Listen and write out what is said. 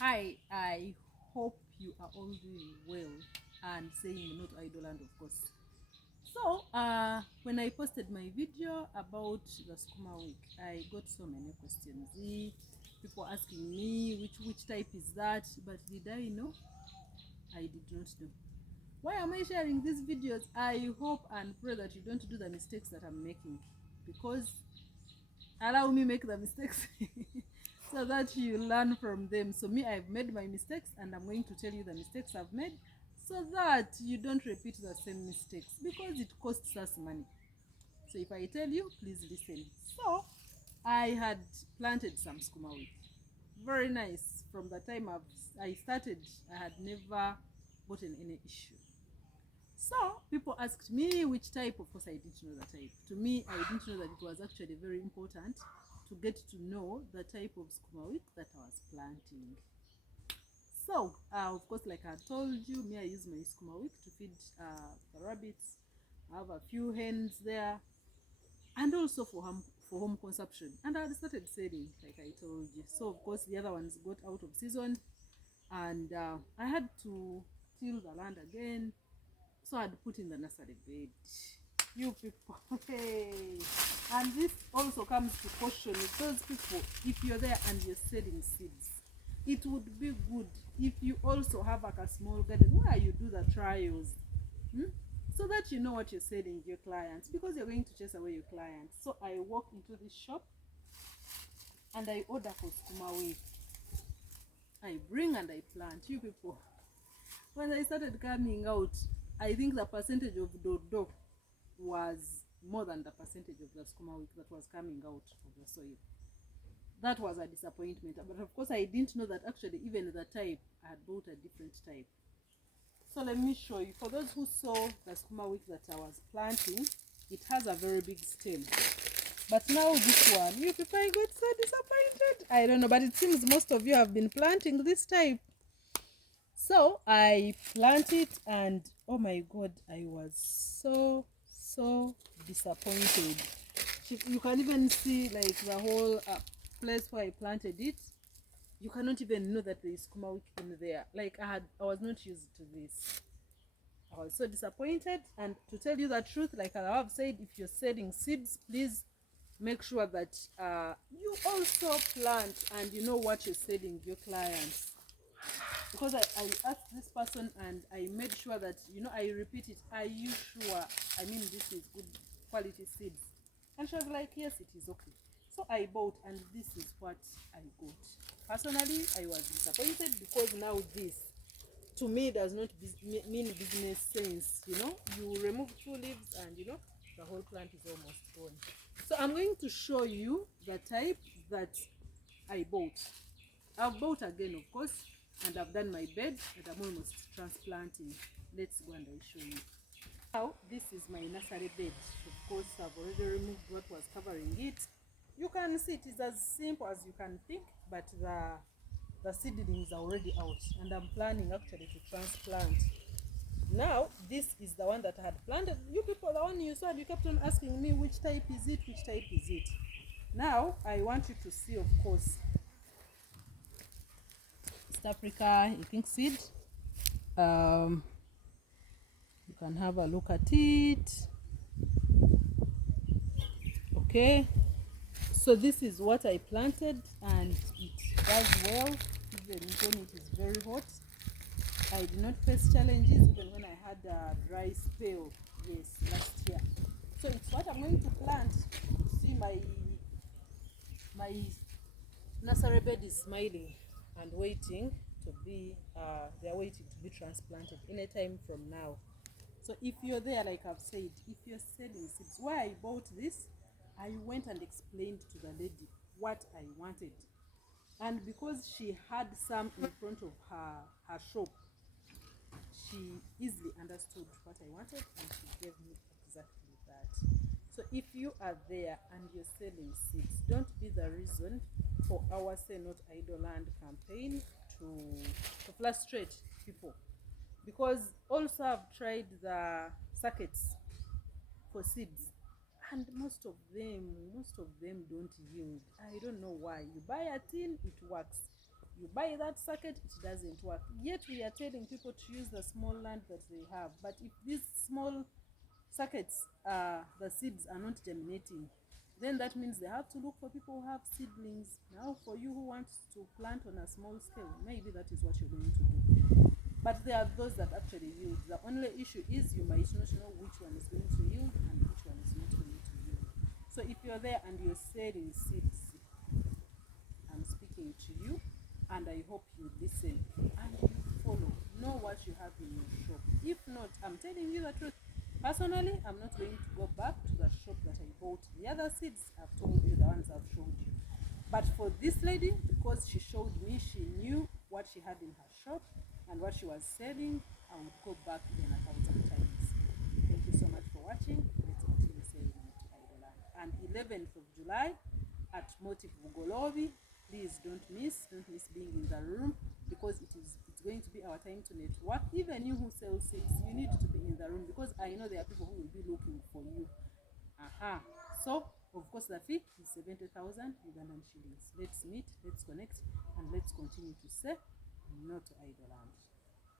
Hi, I hope you are all doing well and saying no to Idleland, of course. So, when I posted my video about the Skuma Week, I got so many questions. People asking me which type is that, but did I know? I did not know. Why am I sharing these videos? I hope and pray that you don't do the mistakes that I'm making, because allow me make the mistakes so that you learn from them. So me, I've made my mistakes and I'm going to tell you the mistakes I've made so that you don't repeat the same mistakes, because it costs us money. So if I tell you, please listen. So I had planted some skuma wheat. Very nice. From the time I started, I had never gotten any issue. So people asked me which type. Of course, I didn't know the type. To me, I didn't know that it was actually very important to get to know the type of skuma wheat that I was planting. So, of course, like I told you, me, I use my skuma wheat to feed the rabbits. I have a few hens there, and also for home consumption. And I had started selling, like I told you. So, of course, the other ones got out of season, and I had to till the land again. So I'd put in the nursery bed. You people, hey. And this also comes to caution with those people, if you're there and you're selling seeds, it would be good if you also have like a small garden where you do the trials. Hmm? So that you know what you're selling your clients, because you're going to chase away your clients. So I walk into this shop and I order for skuma wheat. I bring and I plant. You people, when I started coming out, I think the percentage of dodo was more than the percentage of the skuma wheat that was coming out of the soil. That was a disappointment. But of course, I didn't know that actually even the type, I had bought a different type. So let me show you. For those who saw the skuma wheat that I was planting, it has a very big stem. But now this one, you people, I got so disappointed. I don't know, but it seems most of you have been planting this type. So I planted and oh my god, I was so disappointed. You can even see like the whole place where I planted it. You cannot even know that there is skuma wheat in there. Like I was not used to this. I was so disappointed. And to tell you the truth, like I have said, if you're selling seeds, please make sure that you also plant and you know what you're selling your clients. Because I asked this person and I made sure that, you know, I repeat it. Are you sure? I mean, this is good quality seeds. And she was like, yes, it is okay. So I bought, and this is what I got. Personally, I was disappointed because now this, to me, does not mean business sense. You know, you remove two leaves and, you know, the whole plant is almost gone. So I'm going to show you the type that I bought. I've bought again, of course, and I've done my bed and I'm almost transplanting. Let's go and I show you. Now, this is my nursery bed. Of course, I've already removed what was covering it. You can see it is as simple as you can think, but the seedlings are already out, and I'm planning actually to transplant. Now, this is the one that I had planted. You people, the one you saw, you kept on asking me which type is it, which type is it. Now, I want you to see, of course, East Africa, I think seed. You can have a look at it. Okay, so this is what I planted and it does well even when it is very hot. I did not face challenges even when I had a dry spell, yes, last year. So it's what I'm going to plant. See, my nursery bed is smiling and waiting to be they're waiting to be transplanted anytime from now. So if you're there, like I've said, if you're selling seeds, why I bought this, I went and explained to the lady what I wanted. And because she had some in front of her shop, she easily understood what I wanted and she gave me exactly that. So if you are there and you're selling seeds, don't be the reason for our Say Not Idle Land campaign to frustrate people. Because also I've tried the circuits for seeds and most of them don't yield. I don't know why. You buy a tin, it works. You buy that socket, it doesn't work. Yet we are telling people to use the small land that they have. But if these small sockets, the seeds are not germinating, then that means they have to look for people who have seedlings. Now for you who want to plant on a small scale, maybe that is what you're going to do. But there are those that actually yield. The only issue is you might not know which one is going to yield and which one is not going to yield. So if you're there and you're selling seeds, I'm speaking to you, and I hope you listen and you follow. Know what you have in your shop. If not, I'm telling you the truth. Personally, I'm not going to go back to the shop that I bought the other seeds. I've told you, the ones I've showed you. But for this lady, because she showed me, she knew what she had in her shop and what she was selling, I would go back again 1,000 times. Thank you so much for watching. Let's continue selling to Idoland. And 11th of July at Motif Bugolobi. Please don't miss being in the room, because it's going to be our time to network. Even you who sell seeds, you need to be in the room, because I know there are people who will be looking for you. So of course the fee is 70,000 Ugandan shillings. Let's meet, let's connect, and let's continue to sell, not to Idoland.